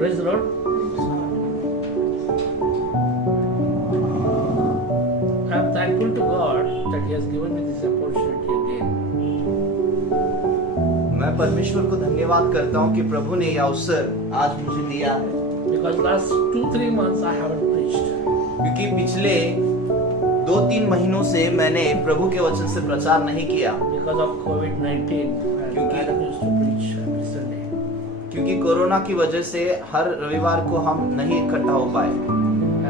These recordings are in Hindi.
Praise the Lord. I am thankful to God that He has given me this opportunity again. मैं परमेश्वर को धन्यवाद करता हूँ कि प्रभु ने यह अवसर आज मुझे दिया है, Because last 2-3 months I haven't preached. क्योंकि पिछले 2-3 महीनों से मैंने प्रभु के वचन से प्रचार नहीं किया, Because of COVID-19, I refused to preach every Sunday. क्योंकि कोरोना की वजह से हर रविवार को हम नहीं इकट्ठा हो पाए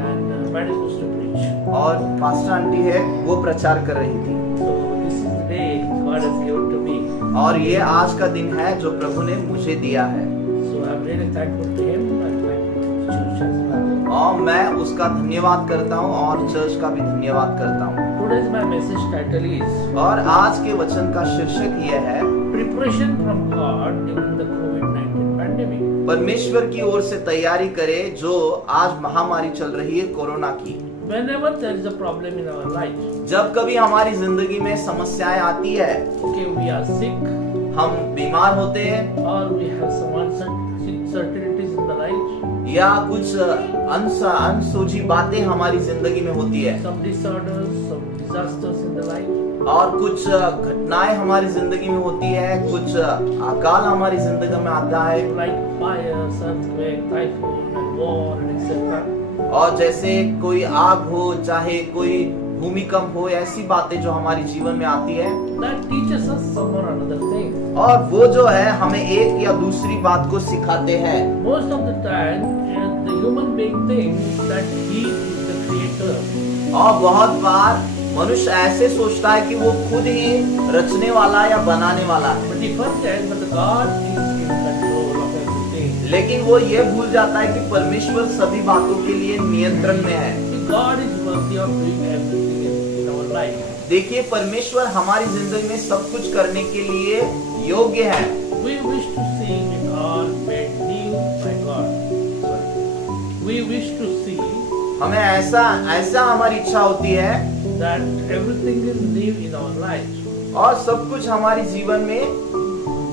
And Maddie used to preach. और पास्टर आंटी है वो प्रचार कर रही थी। So this is the day God has given to me. और ये आज का दिन है जो प्रभु ने मुझे दिया है, So I'm really thankful to Him and thankful to the church as well. और मैं उसका धन्यवाद करता हूँ और चर्च का भी धन्यवाद करता हूँ। Today's my message title is और आज के वचन का शीर्षक यह है, Preparation from God during the COVID-19 pandemic. परमेश्वर की ओर से तैयारी करे जो आज महामारी चल रही है कोरोना की। Whenever there is a problem in our life, जब कभी हमारी जिंदगी में समस्याएं आती है, okay, we are sick हम बीमार होते हैं or we have some uncertainties in the life, या कुछ अनसुलझी बातें हमारी जिंदगी में होती है some disorders, some disasters in the life, और कुछ घटनाएं हमारी जिंदगी में होती है, कुछ अकाल हमारी जिंदगी में आता है, like fires, earthquake, typhoon, and war, and etc. और जैसे कोई आग हो, चाहे कोई भूमिकंप हो, ऐसी बातें जो हमारी जीवन में आती है, That teaches us some or another thing. और वो जो है हमें एक या दूसरी बात को सिखाते हैं। Most of the time, the human being thinks that he is the creator. और बहुत बार मनुष्य ऐसे सोचता है कि वो खुद ही रचने वाला या बनाने वाला है, But he forgets that the God is in control of everything. लेकिन वो ये भूल जाता है कि परमेश्वर सभी बातों के लिए नियंत्रण में है। See, God is worthy of doing everything in our life. देखिए, परमेश्वर हमारी जिंदगी में सब कुछ करने के लिए योग्य है। We wish to see it all made new by God. Sorry. We wish to see हमें ऐसा हमारी इच्छा होती है that everything is new in our lives. और सब कुछ हमारी जीवन में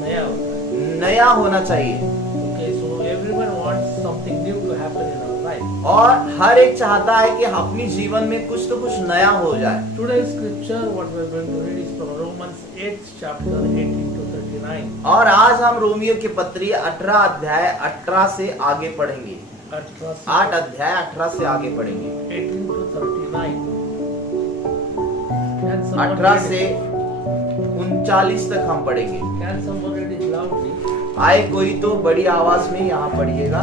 नया होता है. नया होना चाहिए, Okay, so everyone wants something new to happen in our life. और हर एक चाहता है कि अपनी जीवन में कुछ तो कुछ नया हो जाए। Today's scripture, what we are going to read is from Romans 8th chapter 18 to 39. और आज हम रोमियो के पत्री 18 अध्याय 18 से आगे पढ़ेंगे। 8 अध्याय 18 से आगे पढ़ेंगे। 18 to 39. Can someone 18 read से it? 39 तक हम पढ़ेंगे। Can someone read it loudly? आए कोई तो बड़ी आवाज में यहाँ पढ़िएगा।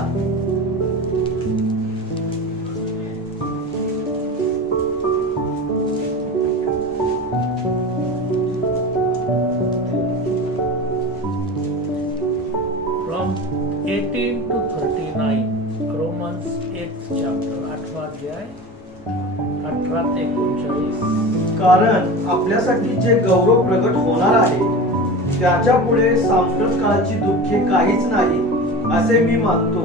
From 18 to 39, Romans 8th chapter, 8वां अध्याय 18 ते 39. कारण आपल्यासाठी जे गौरव प्रगट होणार आहे त्याच्या पुढे सांप्रत काळची दुःखे काहीच नाही असे मी मानतो,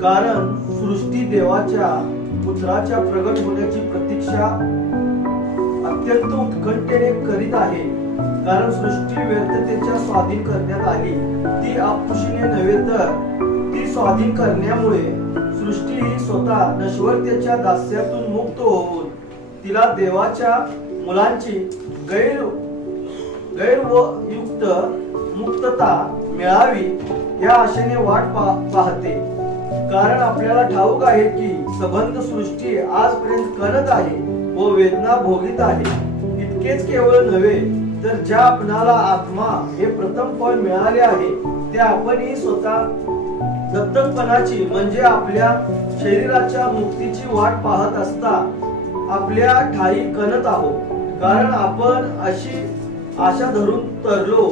कारण सृष्टी देवाच्या पुत्राच्या प्रगट होण्याची प्रतीक्षा अत्यंत उत्कंठेने करीत आहे। कारण सृष्टी व्यर्थतेच्या स्वाधीन करण्यात आली, ती आपुशीने नव्हे तर ती स्वाधीन करण्यामुळे सृष्टी ही स्वतः नश्वरतेच्या दास्यातून मुक्त होऊन तिला देवाच्या मुलांची गैरयुक्त मुक्तता मिळावी या आशेने वाट पाहते। कारण आपल्याला ठाऊक आहे की सबंध सृष्टी आजपर्यंत करत आहे व वेदना भोगीत आहे। इतकेच केवळ नव्हे तर ज्या आपणाला आत्मा हे प्रथम फळ मिळाले आहे ते आपणही स्वतः दत्तकपणाची म्हणजे आपल्या शरीराच्या मुक्तीची वाट पाहत असता आपल्या ठाई कणत आहोत। कारण आपण अशी आशा धरून तरलो,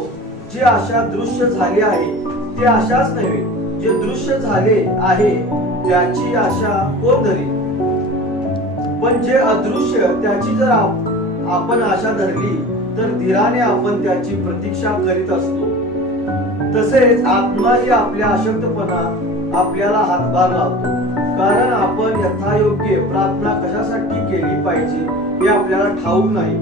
जी आशा दृश्य झाली आहे ती आशाच नव्हे, जे दृश्य झाले आहे त्याची आशा कोण धरेल? पण जे अदृश्य त्याची जर आपण आशा धरली तर धीराने आपण त्याची प्रतीक्षा करीत असतो। तसेच आत्मा ही आपल्या अशक्तपणात आपल्याला हातभार लावतो। कारण आपण यथायोग्य प्रार्थना कशासाठी केली पाहिजे हे आपल्याला ठाऊक नाही,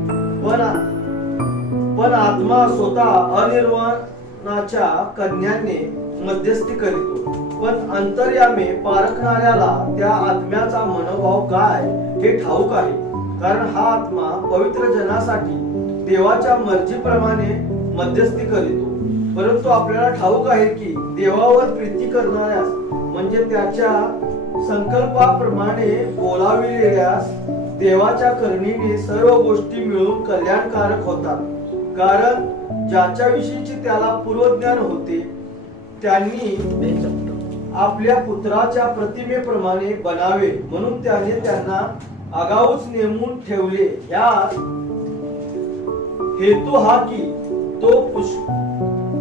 पण आत्मा स्वतः अनिर्वाणाच्या कन्याने मध्यस्थी करीतो। पण अंतर्यामे पारखणाऱ्याला त्या आत्म्याचा मनोभाव काय हे ठाऊक आहे. कारण हा आत्मा पवित्र जनासाठी देवाच्या मर्जीप्रमाणे मध्यस्थी करीतो. परंतु आपल्याला ठाऊक आहे की देवावर प्रीती करणाऱ्यास म्हणजे त्याच्या संकल्पाप्रमाणे बोलाविलेल्यास देवाच्या करणीने सर्व गोष्टी मिळून कल्याणकारक होतात. कारण ज्याच्याविषयीची त्याला पूर्वज्ञान होते त्यांनी आपल्या पुत्राच्या प्रतिमेप्रमाणे बनावे म्हणून त्याने त्यांना आगाऊच नेमून ठेवले. ह्या हेतू हा की तो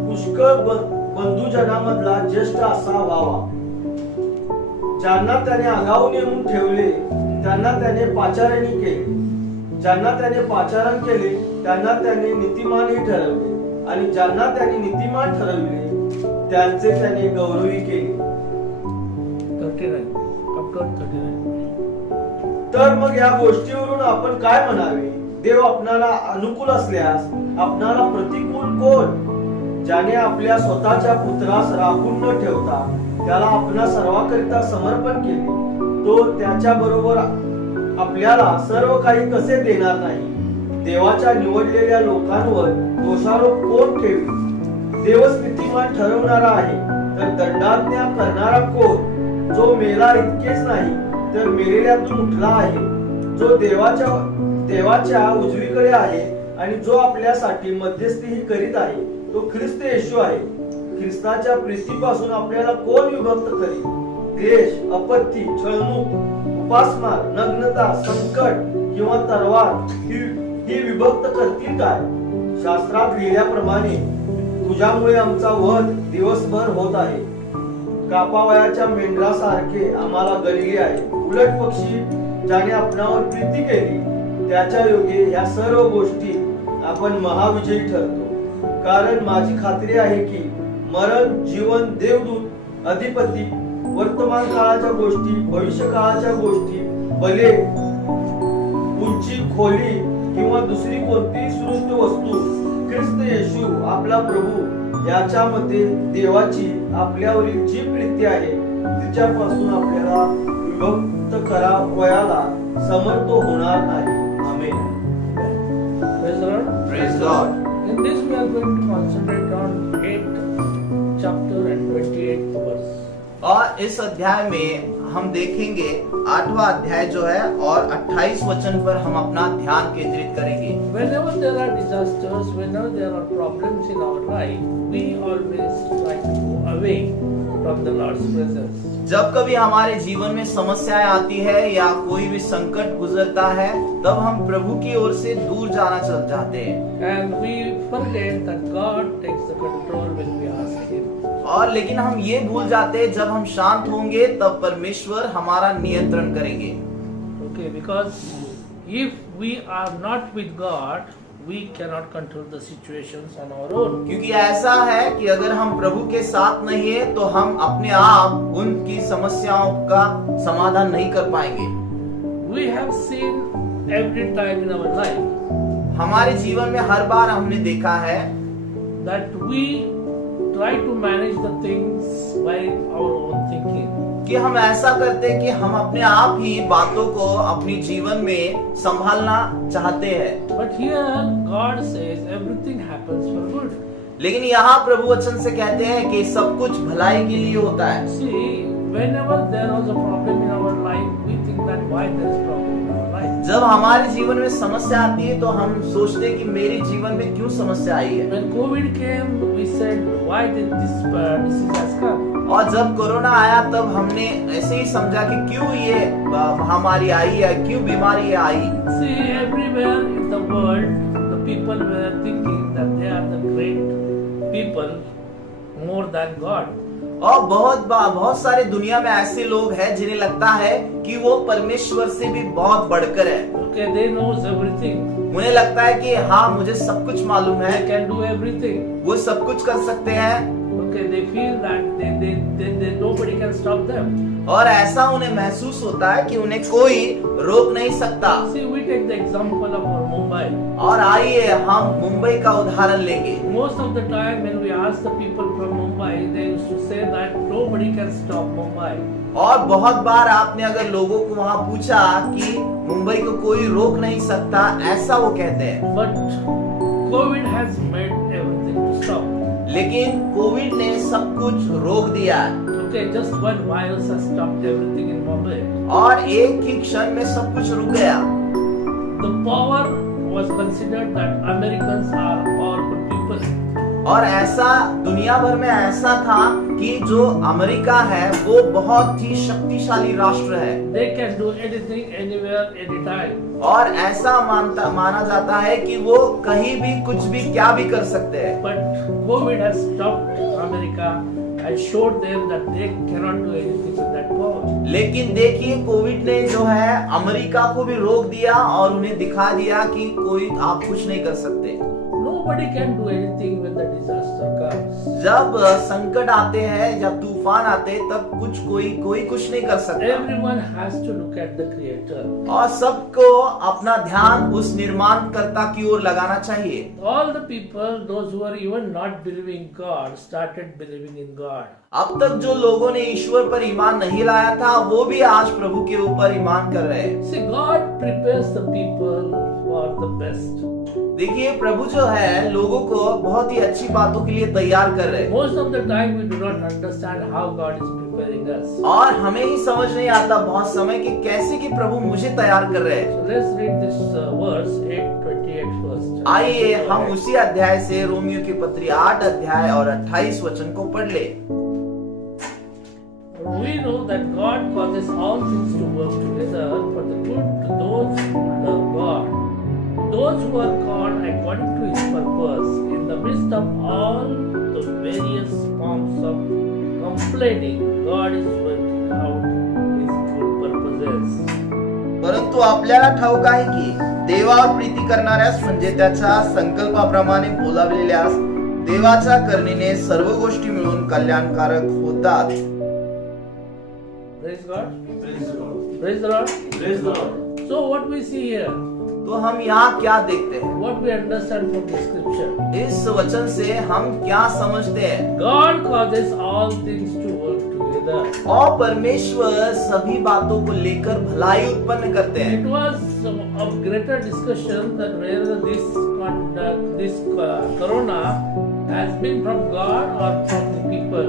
पुष्कळ बंधुजनामधला ज्येष्ठ असा व्हावा. ज्यांना त्याने आगाऊ नेमून ठेवले त्यांना त्याने पाचारणी केले. ज्यांना त्याने पाचारण केले त्यांना त्याने नीतिमानही ठरवले. आणि ज्यांना त्याने नीतिमान ठरवले त्यांचे त्याने गौरवी केले. 39. तर मग या गोष्टीवरून आपण काय म्हणावे? देव आपणाला अनुकूल असल्यास आपणाला प्रतिकूल कोण? ज्याने आपल्या स्वतःच्या पुत्रास राखून न ठेवता त्याला आपणा सर्वाकरिता समर्पण केले, तो त्याच्या बरोबर आपल्याला सर्व काही कसे देणार नाही? देवाच्या निवडलेल्या लोकांवर दोषारोप कोण ठेवी? देवच नीतिमान ठरवणारा आहे, तर दंडाज्ञा करणारा कोण? जो मेला इतकेच नाही तर मेलेल्यातून उठला आहे, जो देवाच्या उजवीकडे आहे आणि जो आपल्यासाठी मध्यस्थीही करीत आहे, तो ख्रिस्त येशू आहे. ख्रिस्ताच्या प्रीतीपासून आपल्याला कोण विभक्त करी? क्लेश, आपत्ती, छळणूक, उपासमार, नग्नता, संकट किंवा तरवार ही विभक्त करतील काय? शास्त्रात लिहिल्याप्रमाणे तुझ्यामुळे आमचा वध दिवसभर होत आहे. कापावयाच्या मेंढरासारखे आम्हाला गणले आहे. उलट पक्षी ज्याने आपणावर प्रीती केली त्याच्या योगे या सर्व गोष्टी आपण महाविजयी ठरतो. कारण माझी खात्री आहे की मरण, जीवन, देवदूत, अधिपती, वर्तमान काळाच्या गोष्टी, भविष्य काळाच्या गोष्टी, बले, उंची, खोली किंवा दुसरी कोणतीही सृष्ट वस्तू ख्रिस्त येशू आपला प्रभू याच्यामध्ये देवाची आपल्यावरील जी प्रीती आहे तिच्यापासून आपल्याला विभक्त करावयाला समर्थ होणार नाही. आमेन. Praise the Lord. Praise God. In this we are going to concentrate on 8th chapter and 28th verse. और इस अध्याय में हम देखेंगे 8वां अध्याय जो है और 28 वचन पर हम अपना ध्यान केंद्रित करेंगे. Whenever there are disasters, whenever there are problems in our life, we always try to go away from the Lord's presence. जब कभी हमारे जीवन में समस्याएं आती है या कोई भी संकट गुजरता है तब हम प्रभु की ओर से दूर जाना चाहते हैं. And we forget that God takes the control when we ask Him. और लेकिन हम ये भूल जाते हैं जब हम शांत होंगे तब परमेश्वर हमारा नियंत्रण करेंगे. Okay, because if we are not with God, we cannot control the situations on our own. क्योंकि ऐसा है कि अगर हम प्रभु के साथ नहीं है तो हम अपने आप उनकी समस्याओं का समाधान नहीं कर पाएंगे. We have seen every time in our life हमारे जीवन में हर बार हमने देखा है that we try to manage the things by our own thinking. कि हम ऐसा करते हैं कि हम अपने आप ही बातों को अपनी जीवन में संभालना चाहते हैं. But here God says everything happens for good. लेकिन यहाँ प्रभु वचन से कहते हैं कि सब कुछ भलाई के लिए होता है. See, whenever there was a problem in our life, we think that why there is problem in our life. जब हमारे जीवन में समस्या आती है तो हम सोचते हैं कि मेरे जीवन में क्यों समस्या आई है. When COVID came, we said why did this disease has come. और जब कोरोना आया तब हमने ऐसे ही समझा कि क्यों ये महामारी आई है, क्यों बीमारी आई. See, everywhere in the world, the people were thinking that they are the great people more than God. और बहुत सारे दुनिया में ऐसे लोग हैं जिन्हें लगता है कि वो परमेश्वर से भी बहुत बढ़कर है. Okay, they knows everything. उन्हें लगता है कि हाँ मुझे सब कुछ मालूम है, They can do everything. वो सब कुछ कर सकते हैं. Okay, they feel that they nobody can stop them. और ऐसा उन्हें महसूस होता है कि उन्हें कोई रोक नहीं सकता. See, we take the example of our Mumbai. और आइए हम मुंबई का उदाहरण लेंगे. Most of the time when we ask the people from Mumbai Mumbai, they used to say that nobody can stop Mumbai. और बहुत बार आपने अगर लोगों को वहां पूछा कि मुंबई को कोई रोक नहीं सकता, ऐसा वो कहते हैं। But COVID has made everything to stop. लेकिन कोविड ने सब कुछ रोक दिया Okay, just one virus has stopped everything in Mumbai. और एक ही क्षण में सब कुछ रुक गया। The power was considered that Americans are powerful people. और ऐसा दुनिया भर में ऐसा था कि जो अमेरिका है वो बहुत ही शक्तिशाली राष्ट्र है। They can do anything, anywhere, anytime. और ऐसा माना जाता है कि वो कहीं भी कुछ भी क्या भी कर सकते हैं। But COVID has stopped America and showed them that they cannot do anything with that power. लेकिन देखिए कोविड ने जो है अमेरिका को भी रोक दिया और उन्हें दिखा दिया कि कोई आप कुछ नहीं कर सकते। Nobody can do anything when the disaster comes. जब संकट आते हैं, जब तूफान आते हैं, तब कोई कुछ नहीं कर सकता। Everyone has to look at the Creator. और सबको अपना ध्यान उस निर्माणकर्ता की ओर लगाना चाहिए। All the people, those who are even not believing God, started believing in God. अब तक जो लोगों ने ईश्वर पर ईमान नहीं लाया था, वो भी आज प्रभु के ऊपर ईमान कर रहे हैं। See, God prepares the people for the best. देखिए प्रभु जो है लोगों को बहुत ही अच्छी बातों के लिए तैयार कर रहे हैं। Most of the time we do not understand how God is preparing us. और हमें ही समझ नहीं आता बहुत समय कि कैसे कि प्रभु मुझे तैयार कर रहे हैं। So let's read this verse 8:28 first. आइए हम उसी अध्याय से रोमियो की पत्री 8 अध्याय और 28 वचन को पढ़ ले। We know that God causes all things to work together for the good to those who love God, those who are called according to His purpose. In the midst of all the various forms of complaining, God is working out His good purposes. परंतु आपल्याला ठाऊक आहे की देवावर प्रीती करणाऱ्यास म्हणजे त्याच्या संकल्पाप्रमाणे बोलावलेल्यास देवाच्या करणीने सर्व गोष्टी मिळून कल्याणकारक होतात। Praise God. Praise God. Praise the Lord. Praise the Lord. So what we see here, तो हम यहाँ क्या देखते हैं? what we understand from the scripture, इस वचन से हम क्या समझते हैं? God causes all things to work together. और परमेश्वर सभी बातों को लेकर भलाई उत्पन्न करते हैं। It was of greater discussion that whether this corona has been from God or from the people.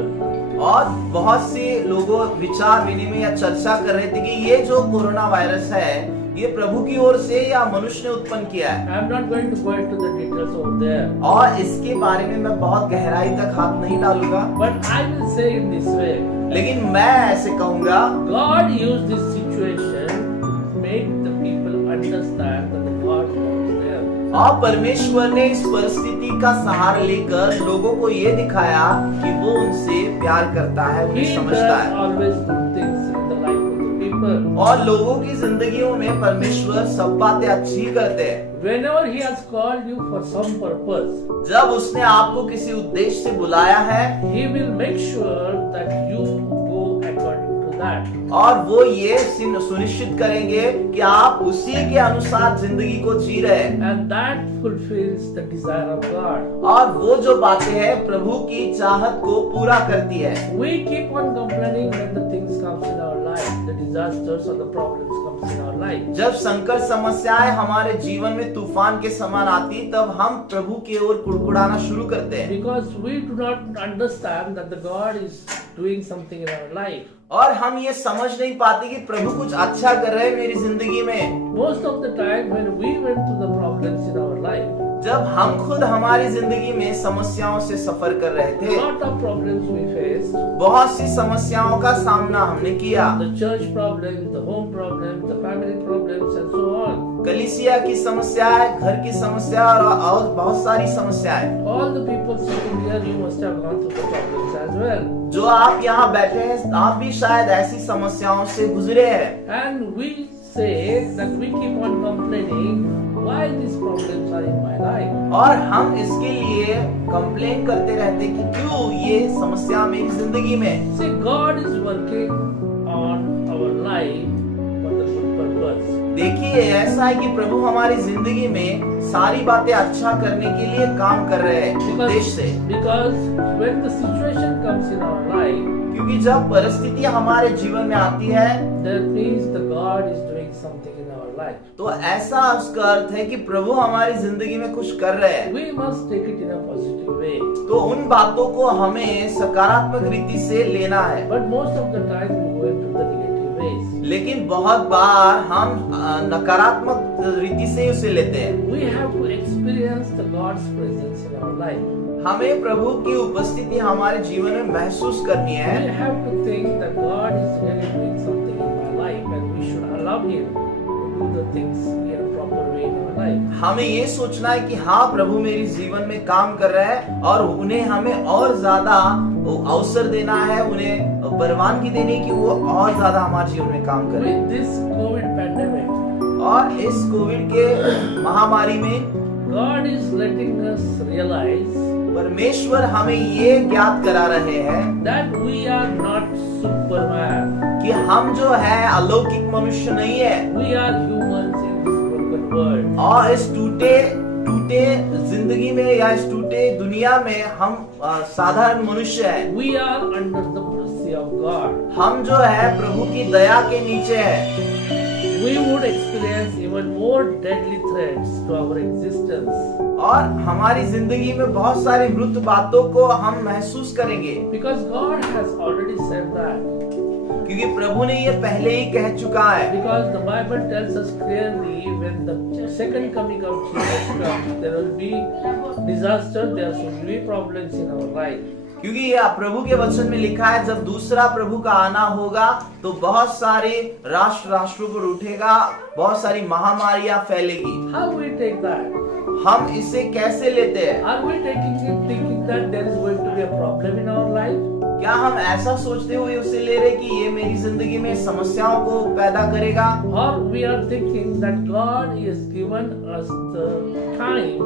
और बहुत से लोगों विचार विनिमय या चर्चा कर रहे थे कि ये जो कोरोना वायरस है ये प्रभु की ओर से या मनुष्य ने उत्पन्न किया है। I am not going to go into the details over there. और इसके बारे में मैं बहुत गहराई तक हाथ नहीं डालूंगा, But I will say in this way, लेकिन मैं ऐसे कहूंगा God used this situation to make the people understand that the God was there. और परमेश्वर ने इस परिस्थिति का सहारा लेकर लोगों को ये दिखाया कि वो उनसे प्यार करता है, He उन्हें समझता does है। always good things in the life of the people. और लोगों की जिंदगियों में परमेश्वर सब बातें अच्छी करते हैं। Whenever He has called you for some purpose, जब उसने आपको किसी उद्देश्य से बुलाया है, He will make sure that you go according to that. और वो ये सुनिश्चित करेंगे कि आप उसी के अनुसार जिंदगी को जी रहे हैं। And that fulfills the desire of God. और वो जो बातें हैं प्रभु की चाहत को पूरा करती है। We keep on complaining when the things comes in our life, the disasters or the problems comes in our life. जब संकट समस्याएं हमारे जीवन में तूफान के समान आती, तब हम प्रभु की ओर कुड़कुड़ाना शुरू करते हैं। Because we do not understand that the God is doing something in our life. और हम ये समझ नहीं पाते कि प्रभु कुछ अच्छा कर रहे हैं मेरी जिंदगी में। Most of the time when we went through the problems in our life, जब हम खुद हमारी जिंदगी में समस्याओं से सफर कर रहे थे, lot of problems we faced, बहुत सी समस्याओं का सामना हमने किया। the church problems, the home problems, the family problems and so on. कलीसिया की समस्याएं, घर की समस्या और बहुत सारी समस्याएं। All the people sitting here, you must have gone through the problems as well. जो आप यहाँ बैठे हैं, आप भी शायद ऐसी समस्याओं से गुजरे हैं। And we say that we keep on complaining why these problems are in my life. और हम इसके लिए कंप्लेन करते रहते कि क्यों ये समस्या मेरी जिंदगी में। See, God is working on our life for the good purpose. देखिए ऐसा है कि प्रभु हमारी जिंदगी में सारी बातें अच्छा करने के लिए काम कर रहे हैं उद्देश्य से। Because when the situation comes in our life, क्योंकि जब परिस्थिति हमारे जीवन में आती है, that means the God is doing something in our life. तो ऐसा उसका अर्थ है कि प्रभु हमारी जिंदगी में कुछ कर रहे हैं। We must take it in a positive way. तो उन बातों को हमें सकारात्मक रीति से लेना है। But most of the time we go into the negative ways. लेकिन बहुत बार हम नकारात्मक रीति से उसे लेते हैं। We have to experience the God's presence in our life. हमें प्रभु की उपस्थिति हमारे जीवन में महसूस करनी है। We have to think that God is really doing something in my life and we should allow Him to do the things in a proper way in our life. हमें ये सोचना है कि हाँ प्रभु मेरे जीवन में काम कर रहा है और उन्हें हमें और ज्यादा अवसर देना है, उन्हें परवानगी देने की वो और ज्यादा हमारे जीवन में काम करें। With this COVID pandemic, और इस कोविड के महामारी में God is letting us realize परमेश्वर हमें ये ज्ञात करा रहे हैं that we are not Superman. कि हम जो है अलौकिक मनुष्य नहीं है, We are humans in this broken world. और इस टूटे जिंदगी में या इस टूटे दुनिया में हम साधारण मनुष्य हैं। We are under the mercy of God. हम जो है प्रभु की दया के नीचे है। We would experience even more deadly threats to our existence और हमारी जिंदगी में बहुत सारी मृत बातों को हम महसूस करेंगे, because God has already said that. क्योंकि प्रभु ने ये पहले ही कह चुका है। Because the Bible tells us clearly when the second coming of Jesus comes, there will be disaster, there will be problems in our life. क्योंकि यह प्रभु के वचन में लिखा है जब दूसरा प्रभु का आना होगा तो बहुत सारे राष्ट्रों पर उठेगा, बहुत सारी महामारियां फैलेगी। How we take that? हम इसे कैसे लेते हैं? Are we taking it thinking that there is going to be a problem in our life? क्या हम ऐसा सोचते हुए उसे ले रहे कि ये मेरी जिंदगी में समस्याओं को पैदा करेगा? Or we are thinking that God has given us the time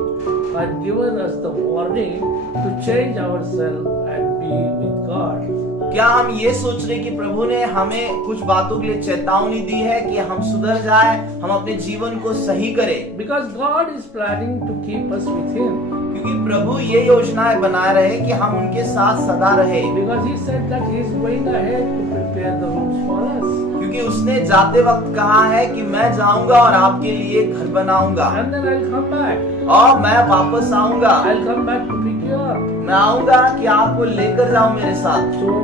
and given us the warning to change ourselves and be with God. क्या हम ये सोच रहे कि प्रभु ने हमें कुछ बातों के लिए चेतावनी दी है कि हम सुधर जाए, हम अपने जीवन को सही करें? Because God is planning to keep us with Him. क्योंकि प्रभु ये योजनाएं बना रहे कि हम उनके साथ सदा रहे। Because He said that He is going ahead to prepare the rooms for us. क्योंकि उसने जाते वक्त कहा है कि मैं जाऊंगा और आपके लिए घर बनाऊंगा And then I'll come back. और मैं वापस आऊंगा। I'll come back to pick you up. मैं आऊंगा कि आपको लेकर जाऊं मेरे साथ। So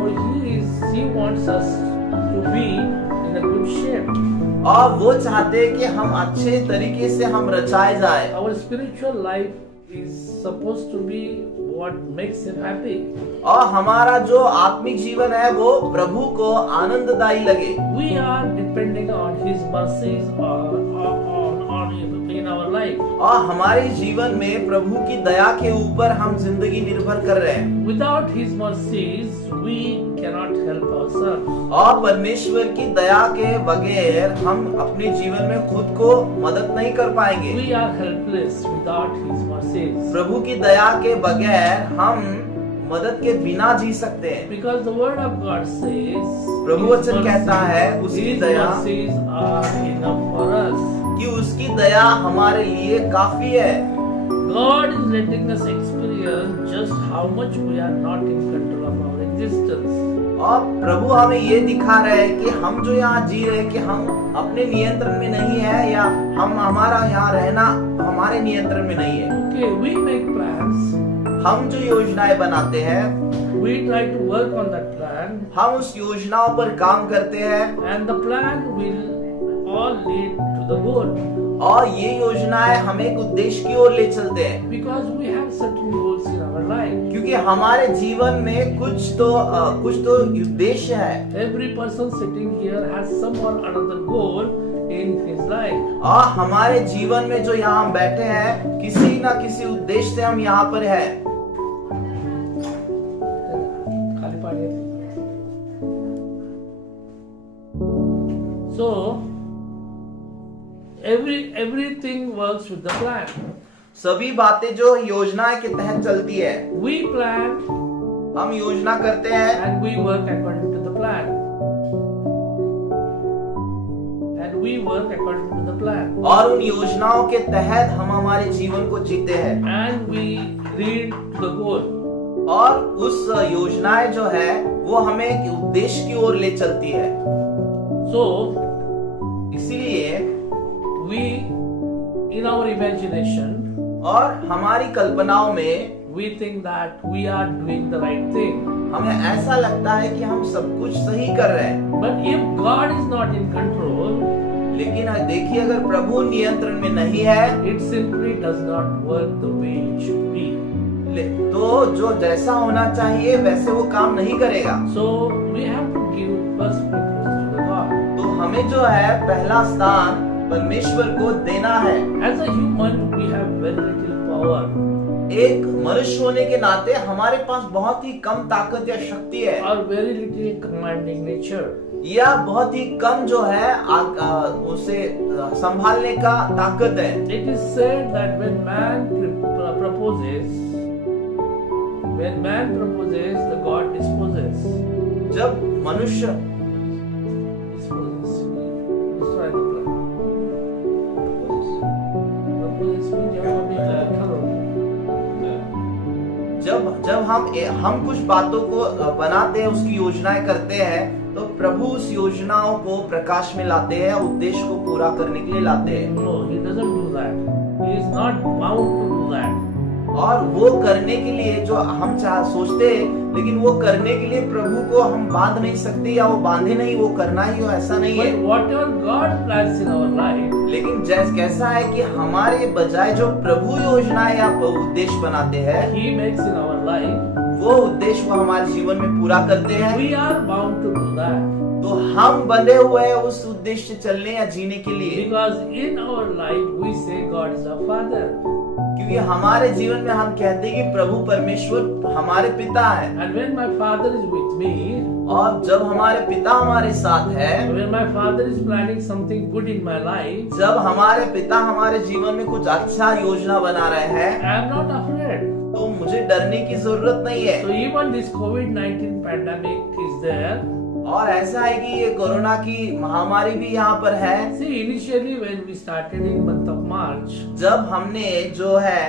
He wants us to be in a good shape. और वो चाहते हैं कि हम अच्छे तरीके से हम रचाए जाए। Our spiritual life is supposed to be what makes Him happy. और हमारा जो आत्मिक जीवन है वो प्रभु को आनंददायी लगे। We are depending on His mercies in our life. और हमारे जीवन में प्रभु की दया के ऊपर हम जिंदगी निर्भर कर रहे हैं। Without His mercies, we cannot help ourselves. और परमेश्वर की दया के बगैर हम अपने जीवन में खुद को मदद नहीं कर पाएंगे। We are helpless without His mercies. प्रभु की दया के बगैर हम मदद के बिना जी सकते हैं। Because the Word of God says, प्रभु वचन कहता है उसकी His Daya mercies are enough for us. कि उसकी दया हमारे लिए काफी है। God is letting us experience just how much we are not in control of our existence. और प्रभु हमें ये दिखा रहे हैं कि हम जो यहाँ जी रहे हैं कि हम अपने नियंत्रण में नहीं है या हमारा यहाँ रहना हमारे नियंत्रण में नहीं है। Okay, we make plans. हम जो योजनाएं बनाते हैं, We try to work on that plan, हम उस योजनाओं पर काम करते हैं and the plan will all lead to the goal. और ये योजनाएं हमें एक उद्देश्य की ओर ले चलते हैं। Because we have certain goals in our life. क्योंकि हमारे जीवन में कुछ तो उद्देश्य है। Every person sitting here has some or another goal in his life. और हमारे जीवन में जो यहाँ हम बैठे हैं किसी ना किसी उद्देश्य से हम यहाँ पर है। खाली पानी है। So everything works with the plan. सभी बातें जो योजनाएं के तहत चलती है, We plan हम योजना करते हैं and we work according to the plan. And we work according to the plan. और उन योजनाओं के तहत हम हमारे जीवन को जीते हैं And we lead to the goal. और उस योजनाएं जो है वो हमें एक उद्देश्य की ओर ले चलती है। So, इसीलिए we, in our imagination, और हमारी कल्पनाओं में we think that we are doing the right thing. हमें ऐसा लगता है कि हम सब कुछ सही कर रहे हैं, But if God is not in control, लेकिन देखिए अगर प्रभु नियंत्रण में नहीं है it simply does not work the way it should be. तो जो जैसा होना चाहिए वैसे वो काम नहीं करेगा। So we have to give first preference to the God. तो हमें जो है पहला स्थान परमेश्वर को देना है। As a human, we have very little power. एक मनुष्य होने के नाते हमारे पास बहुत ही कम ताकत या शक्ति है Or very little commanding nature. या बहुत ही कम जो है उसे संभालने का ताकत है। It is said that when man proposes, the God disposes. जब मनुष्य Disposes, destroy the plan. Proposes means जब हम एक ठहरो. जब हम कुछ बातों को बनाते हैं, उसकी योजनाएं करते हैं, तो प्रभु उस योजनाओं को प्रकाश में लाते हैं, उद्देश्य को पूरा करने के लिए लाते हैं। No, he doesn't do that. He is not bound to do that. और वो करने के लिए जो हम सोचते हैं, लेकिन वो करने के लिए प्रभु को हम बांध नहीं सकते या वो बांधे नहीं, वो करना ही हो ऐसा नहीं है। But whatever God plans in our life, लेकिन कैसा है कि हमारे बजाय जो प्रभु योजनाएं या उद्देश्य बनाते हैं, He makes in our life, वो उद्देश्य वो हमारे जीवन में पूरा करते हैं। we are bound to do that. तो हम बंधे हुए हैं उस उद्देश्य से चलने या जीने के लिए, Because in our life we say God is our Father. क्योंकि हमारे जीवन में हम कहते हैं कि प्रभु परमेश्वर हमारे पिता है। And when my Father is with me, और जब हमारे पिता हमारे साथ है, when my Father is planning something good in my life, जब हमारे पिता हमारे जीवन में कुछ अच्छा योजना बना रहे हैं, I am not afraid. तो मुझे डरने की जरूरत नहीं है। So even this COVID-19 pandemic is there. और ऐसा है कि ये कोरोना की महामारी भी यहाँ पर है। See, initially when we started in month of March, जब हमने जो है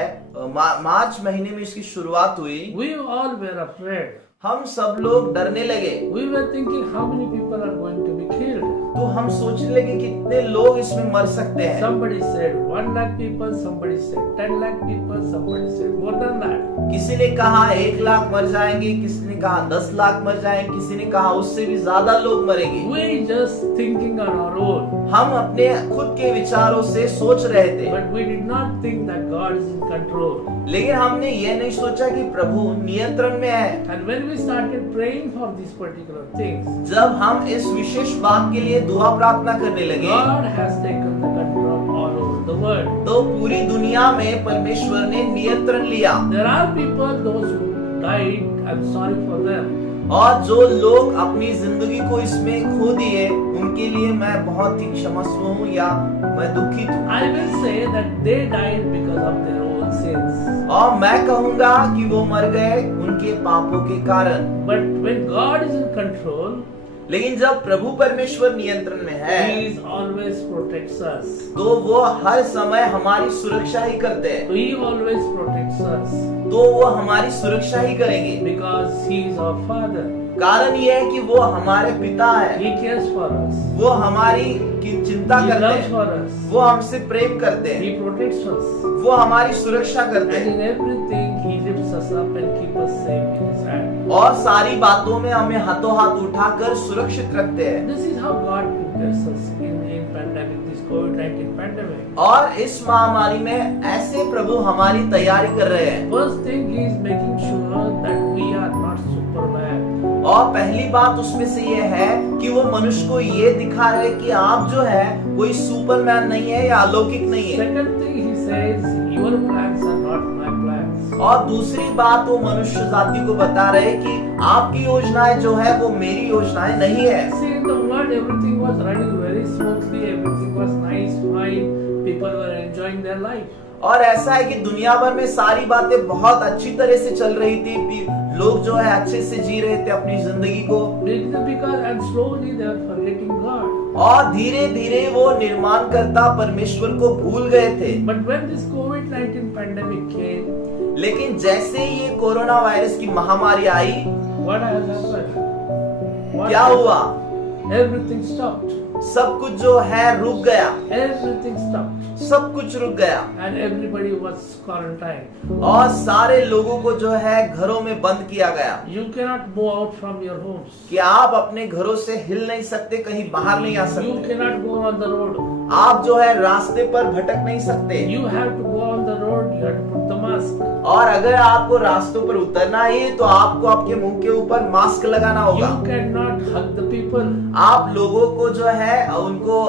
मार्च महीने में इसकी शुरुआत हुई, we all were afraid. हम सब लोग डरने लगे। We were thinking how many people are going to be killed. तो हम सोचने लगे कितने लोग इसमें मर सकते हैं। Somebody said 1 lakh people, somebody said 10 lakh people, somebody said more than that. किसी ने कहा 1 लाख मर जाएंगे, किसी ने कहा 10 लाख मर जाएंगे, किसी ने कहा उससे भी ज्यादा लोग मरेंगे। We just thinking on our own. हम अपने खुद के विचारों से सोच रहे थे, But we did not think that God is in control. लेकिन हमने ये नहीं सोचा कि प्रभु नियंत्रण में है। And when we started praying for these particular things, जब हम इस विशेष बात के लिए दुआ प्रार्थना करने लगे, God has taken the control all over the world. तो पूरी दुनिया में परमेश्वर ने नियंत्रण लिया। There are people, those who died, I'm sorry for them. और जो लोग अपनी जिंदगी को इसमें खो दिए, उनके लिए मैं बहुत ही क्षमस्व हूँ या मैं दुखित हूँ। I will say that they died because of their own sins. और मैं कहूँगा कि वो मर गए उनके पापों के कारण। But when God is in control, लेकिन जब प्रभु परमेश्वर नियंत्रण में है, He is always protects us. तो वो हर समय हमारी सुरक्षा ही करते हैं। So He always protects us तो वो हमारी सुरक्षा ही करेंगे, because He is our Father. कारण ये है कि वो हमारे पिता है, He cares for us. वो हमारी की चिंता He करते loves हैं, for us. वो हमसे प्रेम करते हैं, He protects us. वो हमारी सुरक्षा करते And हैं in everything He lifts us up and keeps us safe in His hand. और सारी बातों में हमें हाथों हाथ उठाकर सुरक्षित रखते हैं। This is how God prepares us in pandemic, this COVID-19 pandemic. और इस महामारी में ऐसे प्रभु हमारी तैयारी कर रहे हैं। First thing, He is making sure that we are not Superman. और पहली बात उसमें से ये है कि वो मनुष्य को ये दिखा रहे कि आप जो है कोई सुपरमैन नहीं है या अलौकिक नहीं है। Second thing, He says, your plans are not my plans. और दूसरी बात वो मनुष्य जाति को बता रहे कि आपकी योजनाएं जो है वो मेरी योजनाएं नहीं है। See, in the world, everything was running very smoothly, everything was nice, fine, people were enjoying their life. और ऐसा है कि दुनिया भर में सारी बातें बहुत अच्छी तरह से चल रही थी, लोग जो है अच्छे से जी रहे थे अपनी जिंदगी को, because and slowly they are forgetting God. और धीरे धीरे वो निर्माणकर्ता परमेश्वर को भूल गए थे। But when this COVID-19 pandemic came, लेकिन जैसे ही ये कोरोना वायरस की महामारी आई, what has happened? क्या हुआ? Everything stopped. सब कुछ जो है रुक गया, Everything stopped. सब कुछ रुक गया, And everybody was quarantined. और सारे लोगों को जो है घरों में बंद किया गया You cannot move out from your homes. कि आप अपने घरों से हिल नहीं सकते, कहीं बाहर नहीं आ You सकते, cannot go on the road. आप जो है रास्ते पर भटक नहीं सकते, You have to go on the road. You have to put the mask. और अगर आपको रास्तों पर उतरना है तो आपको आपके मुंह के ऊपर मास्क लगाना होगा। You cannot hug the people. आप लोगों को जो है उनको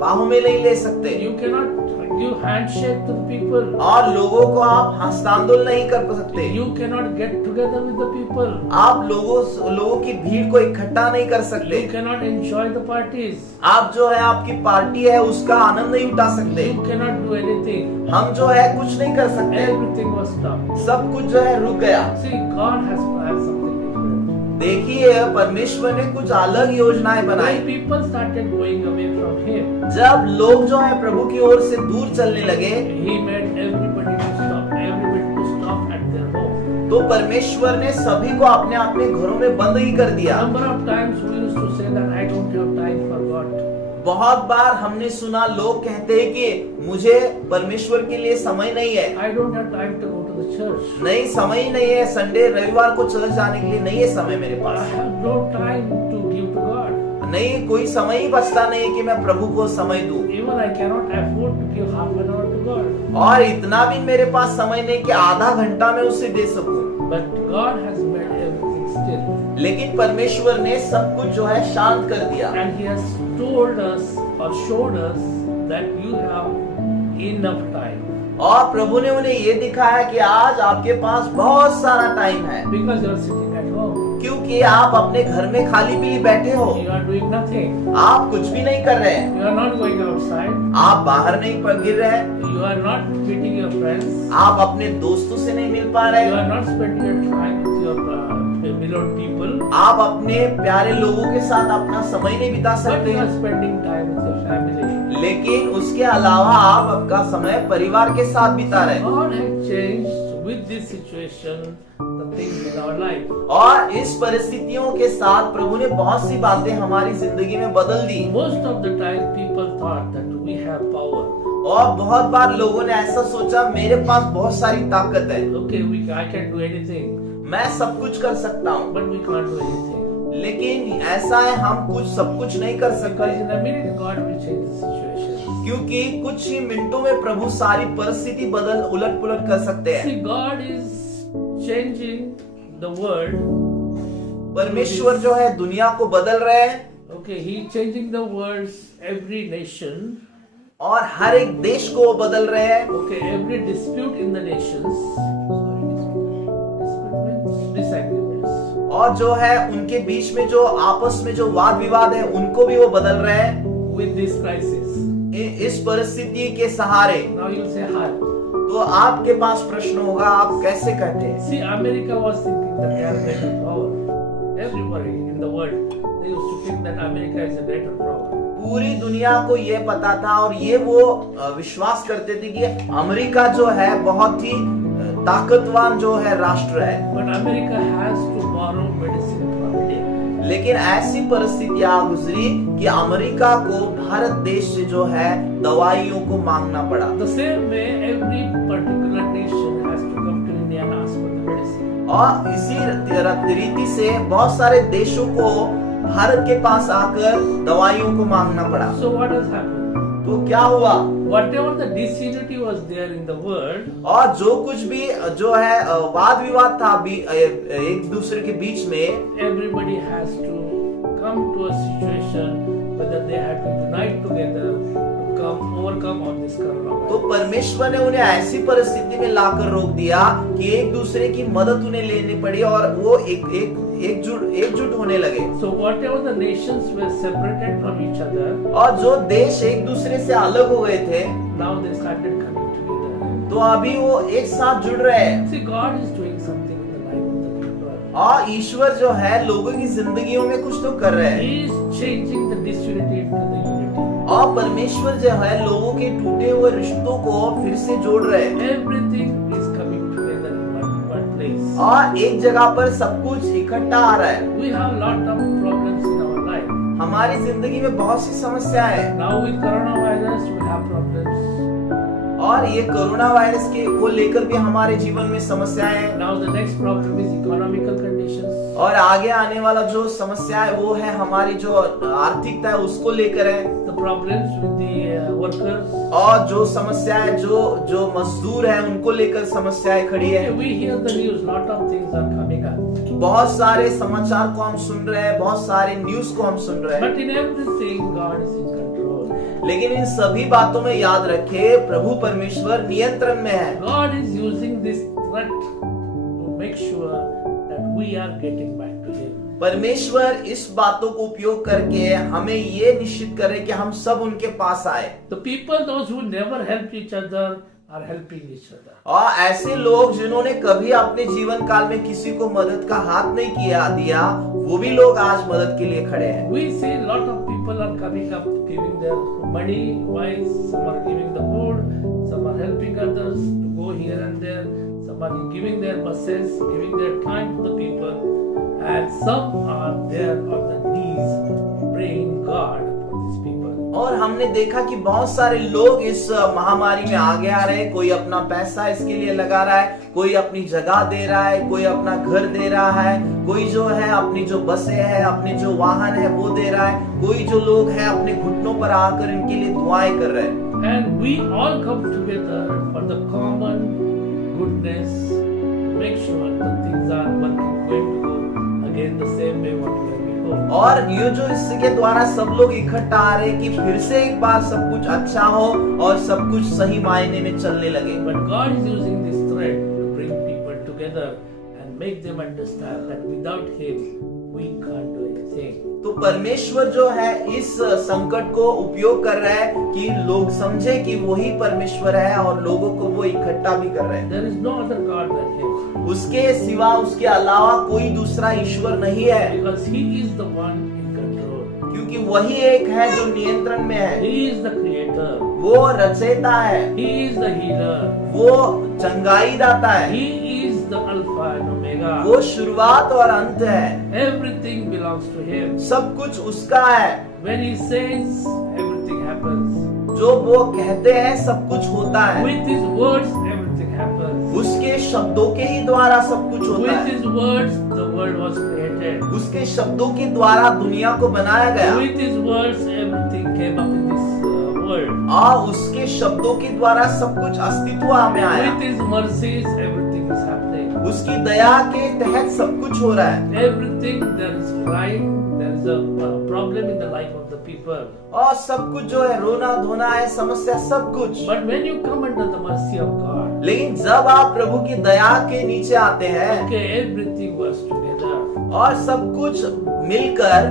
बाहों में नहीं ले सकते, You cannot give handshake to the people. और लोगों को आप हस्तांदोलन नहीं कर सकते, You cannot get together with the people. आप लोगों की भीड़ को इकट्ठा नहीं कर सकते, You cannot enjoy the parties. आप जो है आपकी पार्टी है उसका आनंद नहीं उठा सकते, You cannot do anything. हम जो है कुछ नहीं कर सकते, Everything was stopped. सब कुछ जो है रुक गया। See, God has planned something different. देखिए परमेश्वर ने कुछ अलग योजनाएं बनाई। When people started going away from Him, जब लोग जो है प्रभु की ओर से दूर चलने लगे, He made everybody to stop. Everybody to stop at their home. तो परमेश्वर ने सभी को अपने अपने घरों में बंद ही कर दिया। Number of times we used to say that I don't have time for God. बहुत बार हमने सुना लोग कहते हैं कि मुझे परमेश्वर के लिए समय नहीं है, I don't have time to go to the church. नहीं समय ही नहीं है, संडे रविवार को चर्च जाने के लिए नहीं है समय मेरे I pass, have no time to give to God. नहीं कोई समय ही बचता नहीं है कि मैं प्रभु को समय दूं, Even I cannot afford to give half an hour to God. और इतना भी मेरे पास समय नहीं कि आधा घंटा मैं उसे दे सकूं। But God has made everything still. लेकिन परमेश्वर ने सब कुछ जो है शांत कर दिया, And He has told us or showed us that you have enough time. और प्रभु ने उन्हें ये दिखाया कि आज आपके पास बहुत सारा टाइम है, Because you are sitting at home. क्योंकि आप अपने घर में खाली पीली बैठे हो, You are doing nothing. आप कुछ भी नहीं कर रहे हैं, You are not going outside. आप बाहर नहीं पड़ गिर रहे हैं, You are not meeting your friends. आप अपने दोस्तों से नहीं मिल पा रहे You हैं, are not spending your time with your beloved people. आप अपने प्यारे लोगों के साथ अपना समय नहीं बिता But सकते, you are spending time with your family. लेकिन उसके अलावा आप आपका समय परिवार के साथ बिता रहे हैं। God has changed with this situation the things in our life. और इस परिस्थितियों के साथ प्रभु ने बहुत सी बातें हमारी जिंदगी में बदल दी, Most of the time people thought that we have power. और बहुत बार लोगों ने ऐसा सोचा मेरे पास बहुत सारी ताकत है, Okay, I can do anything, मैं सब कुछ कर सकता हूँ, but we can't do anything. लेकिन ऐसा है हम कुछ सब कुछ नहीं कर Because सकते, in a minute God will change the situation. क्योंकि कुछ ही मिनटों में प्रभु सारी परिस्थिति बदल उलट पुलट कर सकते हैं। See, God is changing the world. परमेश्वर जो है दुनिया को बदल रहे हैं, Okay, He changing the world's every nation. और हर एक देश को वो बदल रहे हैं, Okay, every dispute in the nations. Dispute means disagreements. और जो है उनके बीच में जो आपस में जो वाद विवाद है उनको भी वो बदल रहे हैं। With this crisis. इस परिस्थिति के सहारे Now you say hi. तो आपके पास प्रश्न होगा, आप कैसे कहते हैं? See, America was thinking that they are greater power. Everybody in the world, they used to think that America is a greater power. पूरी दुनिया को ये पता था और ये वो विश्वास करते थे कि अमेरिका जो है बहुत ही ताकतवान जो है राष्ट्र है, But America has to borrow medicine from India. लेकिन ऐसी परिस्थिति आ गुजरी कि अमेरिका को भारत देश से जो है दवाइयों को मांगना पड़ा। The same way, every particular nation has to come to India and ask for the medicine. और इसी रीति से बहुत सारे देशों को भारत के पास आकर दवाइयों को मांगना पड़ा। So what has happened? तो क्या हुआ? Whatever the disunity was there in the world, और जो कुछ भी जो है वाद विवाद था भी एक दूसरे के बीच में, everybody has to come to a situation whether they have to unite together to overcome on this coronavirus. तो परमेश्वर ने उन्हें ऐसी परिस्थिति में लाकर रोक दिया कि एक दूसरे की मदद उन्हें लेनी पड़ी और वो एकजुट होने लगे। So whatever the nations were separated from each other, और जो देश एक दूसरे से अलग हो गए थे, now they started coming together. तो अभी वो एक साथ जुड़ रहे हैं। See, God is doing something in the life of the people. और ईश्वर जो है लोगों की जिंदगियों में कुछ तो कर रहे हैं। He is changing the disunity into the unity. और परमेश्वर जो है लोगों के टूटे हुए रिश्तों को फिर से जोड़ रहे हैं। Everything is coming together in one place. और एक जगह पर सब कुछ इकट्ठा आ रहा है। We have lot of problems in our life. हमारी जिंदगी में बहुत सी समस्याएं हैं। Now with coronavirus, we have problems. और ये कोरोना वायरस के को लेकर भी हमारे जीवन में समस्याएं हैं। Now the next problem is economical conditions. और आगे आने वाला जो समस्या है वो है हमारी जो आर्थिकता है उसको लेकर है। The problems with the workers. और जो समस्या है जो मजदूर है उनको लेकर समस्याएं खड़ी है। We hear the news, lot of things are coming up. बहुत सारे समाचार को हम सुन रहे हैं, बहुत सारे न्यूज को हम सुन रहे हैं। But in everything, God is in control. लेकिन इन सभी बातों में याद रखे प्रभु परमेश्वर नियंत्रण में है। God is using this threat to make sure that we are getting back to Him. परमेश्वर इस बातों को उपयोग करके हमें ये निश्चित करे कि हम सब उनके पास आए। The people, those who never helped each other, are helping each other. और ऐसे लोग जिन्होंने कभी अपने जीवन काल में किसी को मदद का हाथ नहीं दिया, वो भी लोग आज मदद के लिए खड़े हैं। We see a lot of people are coming up, giving their money wise. Some are giving the food, some are helping others to go here and there. Some are giving their buses, giving their time to the people, and some are there on the knees praying God for these people. और हमने देखा कि बहुत सारे लोग इस महामारी में आगे आ रहे हैं। कोई अपना पैसा इसके लिए लगा रहा है, कोई अपनी जगह दे रहा है, कोई अपना घर दे रहा है, कोई जो है अपनी जो बसें हैं, अपने जो वाहन है वो दे रहा है, कोई जो लोग हैं अपने घुटनों पर आकर इनके लिए दुआएं कर रहे हैं। And we all come together for the common goodness, make sure that things are working, going to go again the same way what we were before. और ये जो इसके द्वारा सब लोग इकट्ठा आ रहे हैं कि फिर से एक बार सब कुछ अच्छा हो और सब कुछ सही मायने में चलने लगे। But God is using this thread to bring people together and make them understand that without Him we can't do anything. तो परमेश्वर जो है इस संकट को उपयोग कर रहा है कि लोग समझे कि वही परमेश्वर है और लोगों को वो इकट्ठा भी कर रहे हैं। There is no other God than Him. उसके सिवा उसके अलावा कोई दूसरा ईश्वर नहीं है, Because He is the one in control. क्योंकि वही एक है जो नियंत्रण में है। He is the creator. वो रचयिता है, He is the healer. वो चंगाई दाता है, He is the Alpha and Omega. वो शुरुआत और अंत है। Everything belongs to Him. सब कुछ उसका है। When He says, everything happens. जो वो कहते हैं सब कुछ होता है। With His words, everything happens. उसके शब्दों के ही द्वारा सब कुछ होता With है। His words, the world was created. उसके शब्दों के द्वारा दुनिया को बनाया गया With His words, everything came up in this world. और उसके शब्दों के द्वारा सब कुछ अस्तित्व में आया। With His mercies, everything is happening. उसकी दया के तहत सब कुछ हो रहा है। Everything, there is crime, there is a problem in the life of the people. और सब कुछ जो है रोना धोना है, समस्या सब कुछ। But when you come under the mercy of God, लेकिन जब आप प्रभु की दया के नीचे आते हैं okay, everything works together. और सब कुछ मिलकर,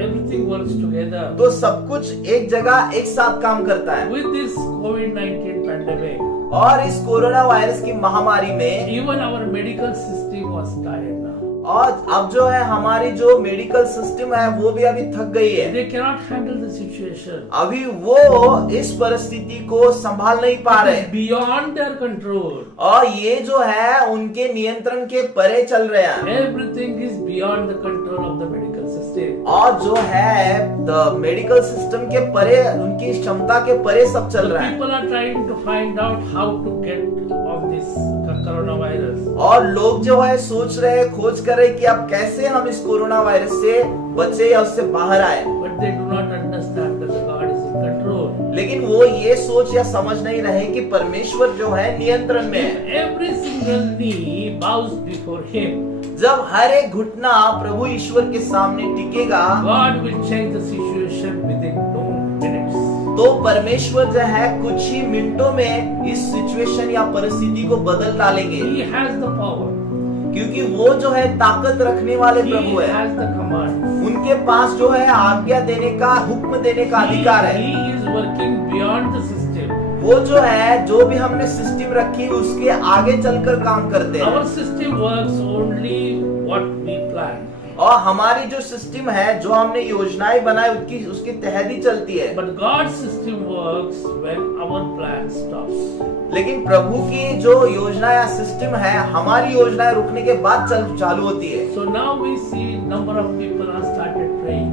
Everything works together. तो सब कुछ एक जगह एक साथ काम करता है। With this COVID-19 pandemic, और इस कोरोना वायरस की महामारी में even our medical system was tired now. और अब जो है हमारी जो मेडिकल सिस्टम है वो भी अभी थक गई है। They cannot handle the situation. अभी वो इस परिस्थिति को संभाल नहीं पा रहे Beyond their control. और ये जो है उनके नियंत्रण के परे चल रहे हैं। Everything is beyond the control of the medical system. और जो है मेडिकल सिस्टम के परे, उनकी क्षमता के परे सब चल The रहा है। people are trying to find out how to get on this coronavirus. और लोग जो है सोच रहे हैं, खोज कर रहे हैं कि अब कैसे हम इस कोरोना वायरस से बचे या उससे बाहर आए। But they do not understand that the God is in control. लेकिन वो ये सोच या समझ नहीं रहे कि परमेश्वर जो है नियंत्रण में है। If every single knee bows before Him, जब हर एक घुटना प्रभु ईश्वर के सामने टिकेगा, God will change the situation within no minutes. तो परमेश्वर जो है कुछ ही मिनटों में इस सिचुएशन या परिस्थिति को बदल डालेंगे, He has the power. क्योंकि वो जो है ताकत रखने वाले He प्रभु है। has the command. उनके पास जो है आज्ञा देने का, हुक्म देने का अधिकार है। He is working beyond the system. वो जो है, जो भी हमने सिस्टम रखी उसके आगे चलकर काम करते हैं। Our system works only what we plan. और हमारी जो सिस्टम है, जो हमने योजनाएं बनाई उसके तहत ही चलती है। But God's system works when our plan stops. लेकिन प्रभु की जो योजना या सिस्टम है, हमारी योजनाएं रुकने के बाद चालू होती है। So now we see number of people have started praying.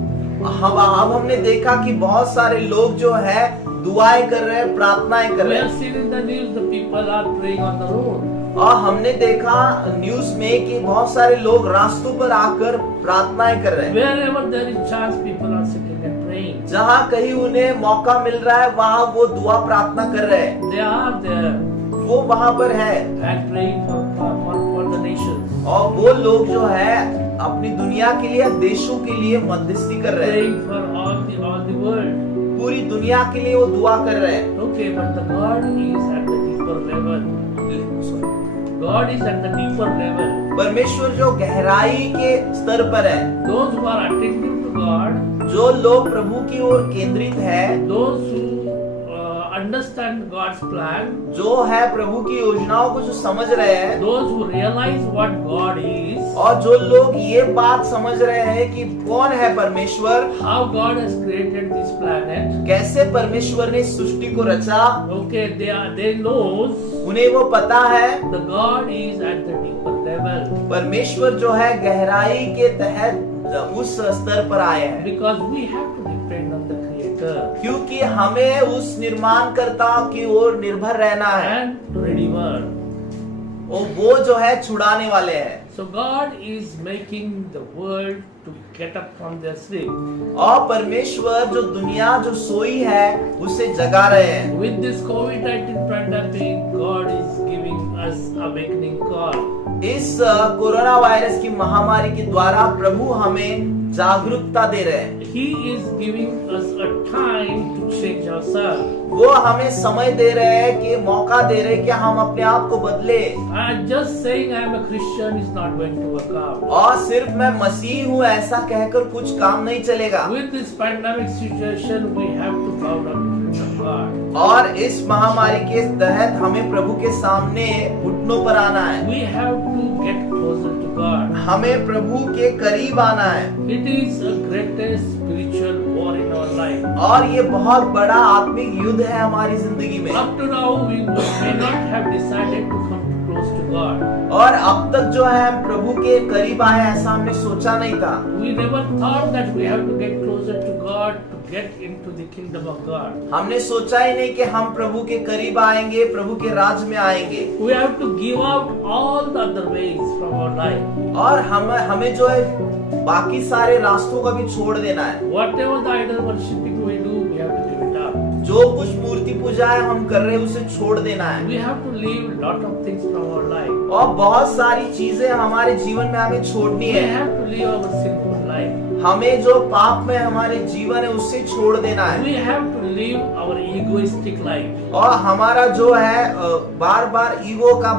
अब हमने देखा कि बहुत सारे लोग जो है दुआएं कर रहे हैं, प्रार्थनाएं कर We रहे have हैं। seen in the news the people are praying on the road. और हमने देखा न्यूज में कि बहुत सारे लोग रास्तों पर आकर प्रार्थनाएं कर रहे हैं। Wherever there is chance, people are sitting and praying. जहाँ कहीं उन्हें मौका मिल रहा है, वहाँ वो दुआ प्रार्थना कर रहे हैं। They are there वो वहाँ पर है and praying for the nations. और वो लोग जो है अपनी दुनिया के लिए, देशों के लिए मध्यस्थी कर रहे हैं। Praying for all the world. पूरी दुनिया के लिए वो दुआ कर रहे हैं। Okay, but the God is at the deeper level. God is at the deeper level. परमेश्वर जो गहराई के स्तर पर है, Those who are attentive to God, जो लोग प्रभु की ओर केंद्रित है, those who understand God's plan, जो है प्रभु की योजनाओं को जो समझ रहे हैं, those who realize what God is, और जो लोग ये बात समझ रहे हैं कि कौन है परमेश्वर, how God has created this planet. कैसे परमेश्वर ने सृष्टि को रचा, Okay, they knows उन्हें वो पता है the God is at the deeper level, परमेश्वर जो है गहराई के तहत उस स्तर पर आए हैं। because we have to depend on the Creator क्योंकि हमें उस निर्माणकर्ता की ओर निर्भर रहना है, and Redeemer. और वो जो है छुड़ाने वाले हैं। So God is making the world to get up from their sleep. और परमेश्वर जो दुनिया जो सोई है उसे जगा रहे हैं। With this COVID-19 pandemic, God is giving us awakening call. इस कोरोना वायरस की महामारी के द्वारा प्रभु हमें जागरूकता दे रहे हैं। He is giving us a time to change ourselves. वो हमें समय दे रहे हैं, कि मौका दे रहे हैं कि हम अपने आप को बदले। Just saying I am a Christian is not going to work out. और सिर्फ मैं मसीह हूँ ऐसा कहकर कुछ काम नहीं चलेगा। With this pandemic situation, we have to bow down to God. और इस महामारी के तहत हमें प्रभु के सामने घुटनों पर आना है। We have to get closer to God. हमें प्रभु के करीब आना है। It is a greatest spiritual war in our life. और ये बहुत बड़ा आत्मिक युद्ध है हमारी जिंदगी में। Up to now, we may not have decided to come too close to God. और अब तक जो है हम प्रभु के करीब आए, ऐसा हमने सोचा नहीं था। We never thought that we have to get closer to God to get into the kingdom of God. हमने सोचा ही नहीं कि हम प्रभु के करीब आएंगे, प्रभु के राज में आएंगे। We have to give out all the other ways from our life. और हमें जो है बाकी सारे रास्तों का भी छोड़ देना है। Whatever the idol worshiping we do, we have to give it up. जो कुछ मूर्ति पूजा है हम कर रहे हैं उसे छोड़ देना है। We have to leave lot of things from our life. और बहुत सारी चीजें हमारे जीवन में हमें छोड़नी We है। have to leave our sinful life. हमें जो पाप में हमारे जीवन है उससे छोड़ देना है। We have to leave our egoistic life. और हमारा जो है बार बार ईगो का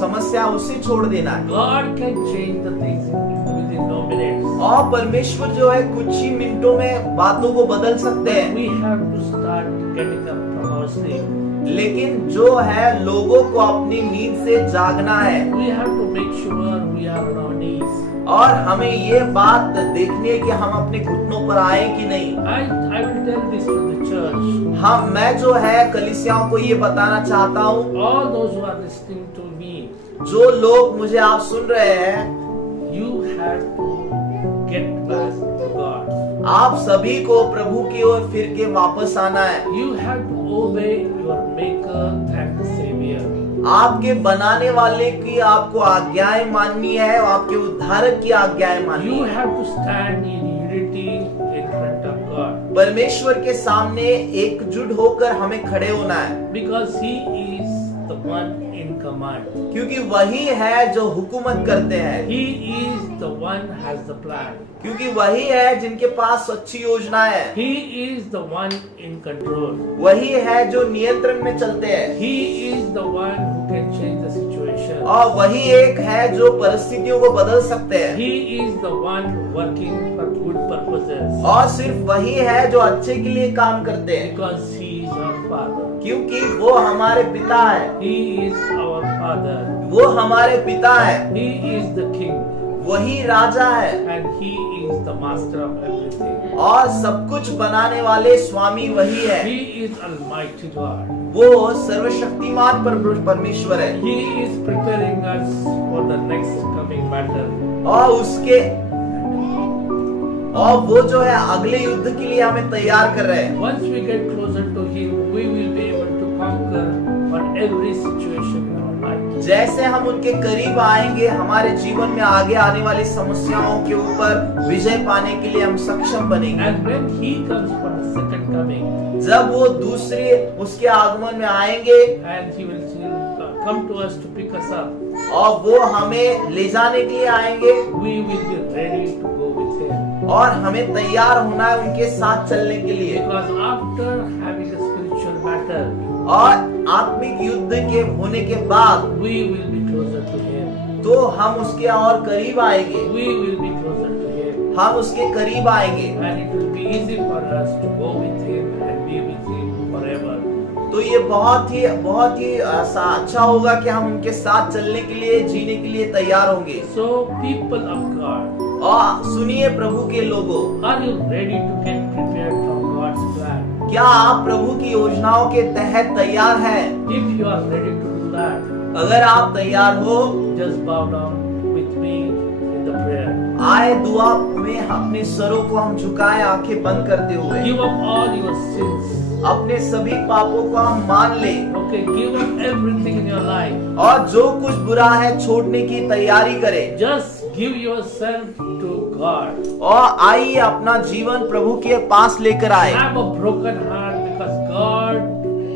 समस्या उसे छोड़ देना है। God can change the things within no minutes. और परमेश्वर जो है कुछ ही मिनटों में बातों को बदल सकते हैं। We have to start getting up from our sleep. लेकिन जो है लोगों को अपनी नींद से जागना है। We have to make sure we are on our knees. और हमें ये बात देखनी है कि हम अपने घुटनों पर आए कि नहीं। I will tell this to the church. मैं जो है कलीसियाओं को ये बताना चाहता हूँ, All those who are listening to me, जो लोग मुझे आप सुन रहे हैं, you have to get back to God. आप सभी को प्रभु की ओर फिर के वापस आना है। You have to obey your Maker and the Savior. आपके बनाने वाले की आपको आज्ञाएं माननी है, और आपके उद्धारक की आज्ञाएं माननी You है। have to stand in unity in front of God. परमेश्वर के सामने एकजुट होकर हमें खड़े होना है, Because He is the one in command. क्योंकि वही है जो हुकूमत करते हैं। He is the one has the plan. क्योंकि वही है जिनके पास अच्छी योजना है। He is the one in control. वही है जो नियंत्रण में चलते हैं। He is the one who can change the situation. और वही एक है जो परिस्थितियों को बदल सकते हैं। He is the one working for good purposes. और सिर्फ वही है जो अच्छे के लिए काम करते हैं, Because He is our Father. क्योंकि वो हमारे पिता है, He is our Father. वो हमारे पिता है, He is the King. वही राजा है And He is the Master of everything. और सब कुछ बनाने वाले स्वामी वही है। He is Almighty God. वो सर्वशक्तिमान परमेश्वर है He is preparing us for the next coming battle. और वो जो है अगले युद्ध के लिए हमें तैयार कर रहे हैं। Once we get closer to Him, we will be able to conquer on every situation in our life. जैसे हम उनके करीब आएंगे, हमारे जीवन में आगे आने वाली समस्याओं के ऊपर विजय पाने के लिए हम सक्षम बनेंगे। And when He comes for the second coming, जब वो दूसरे उसके आगमन में आएंगे and He will come to us to pick us up, और वो हमें ले जाने के लिए आएंगे, we will be ready to go with Him. और हमें तैयार होना है उनके साथ चलने के लिए। Because after having a spiritual battle, और आत्मिक युद्ध के होने के बाद we will be closer to Him. तो हम उसके और करीब आएंगे, We will be closer to Him. हम उसके करीब आएंगे। And it will be easy for us to go with Him and be with Him forever. तो ये बहुत ही अच्छा होगा कि हम उनके साथ चलने के लिए, जीने के लिए तैयार होंगे। So, people of God, और सुनिए प्रभु के लोगों, are you ready to get prepared from God's plan? क्या आप प्रभु की योजनाओं के तहत तैयार हैं? If you are ready to do that, अगर आप तैयार हो, just bow down with me in the prayer. आए दुआ में अपने सरों को हम झुकाएं, आंखें बंद करते हुए। Give up all your sins. अपने सभी पापों को हम मान ले, Okay, give up everything in your life. और जो कुछ बुरा है छोड़ने की तैयारी करें। Just give yourself to God. और आइए अपना जीवन प्रभु के पास लेकर आए। Have a broken heart because God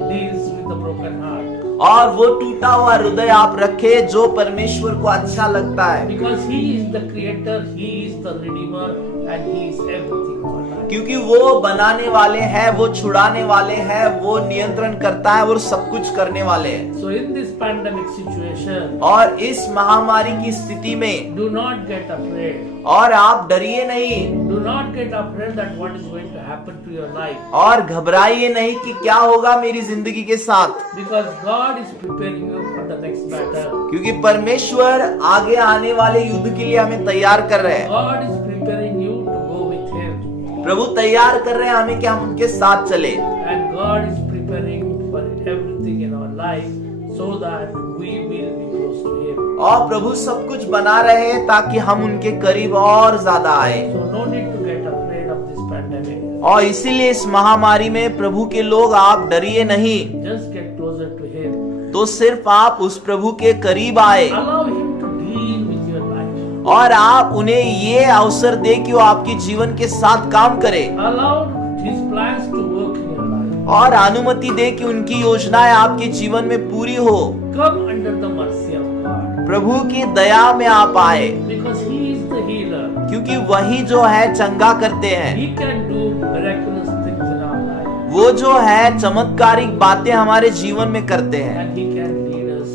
deals with the broken heart. और वो टूटा हुआ हृदय आप रखे जो परमेश्वर को अच्छा लगता है, Because He is the Creator, He is the Redeemer, and He is everything in our life. क्योंकि वो बनाने वाले हैं, वो छुड़ाने वाले हैं, वो नियंत्रण करता है और सब कुछ करने वाले हैं। So in this pandemic situation, और इस महामारी की स्थिति में do not get afraid. और आप डरिए नहीं, Do not get afraid that what is going to happen to your life. और घबराइए नहीं कि क्या होगा मेरी जिंदगी के साथ, Because God is preparing you for the next battle. क्योंकि परमेश्वर आगे आने वाले युद्ध के लिए हमें तैयार कर रहे हैं। God is preparing you to go with Him. प्रभु तैयार कर रहे हैं हमें कि हम उनके साथ चले, And God is preparing for everything in our life so that we will be close to Him. और प्रभु सब कुछ बना रहे हैं ताकि हम उनके करीब और ज्यादा आए। So no need to get afraid of this pandemic. और इसीलिए इस महामारी में प्रभु के लोग आप डरिए नहीं, Just get closer to Him. तो सिर्फ आप उस प्रभु के करीब आए Allow Him to deal with your life. और आप उन्हें ये अवसर दे कि वो आपके जीवन के साथ काम करे, Allow His plans to work in your life. और अनुमति दे कि उनकी योजनाएं आपके जीवन में पूरी हो। Come under the mercy of God. प्रभु की दया में आप आए, Because He is the healer. क्योंकि वही जो है चंगा करते हैं, He can do miraculous things in our life. वो जो है चमत्कारिक बातें हमारे जीवन में करते हैं, And He can lead us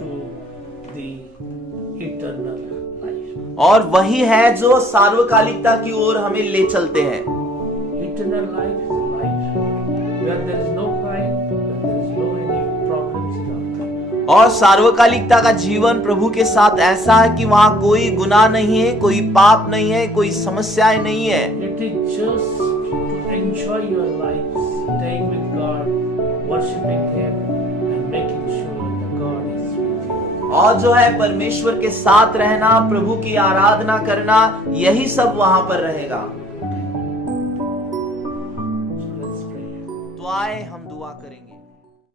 to the eternal life. और वही है जो सार्वकालिकता की ओर हमें ले चलते हैं। Eternal life is a life where there is no crime, where there is no any problems in our life. और सार्वकालिकता का जीवन प्रभु के साथ ऐसा है कि वहाँ कोई गुनाह नहीं है, कोई पाप नहीं है, कोई समस्याएं नहीं है। It is just to enjoy your life, staying with God, worshiping Him, and making sure that God is with you. और जो है परमेश्वर के साथ रहना, प्रभु की आराधना करना, यही सब वहाँ पर रहेगा। So let's pray. तो आए हम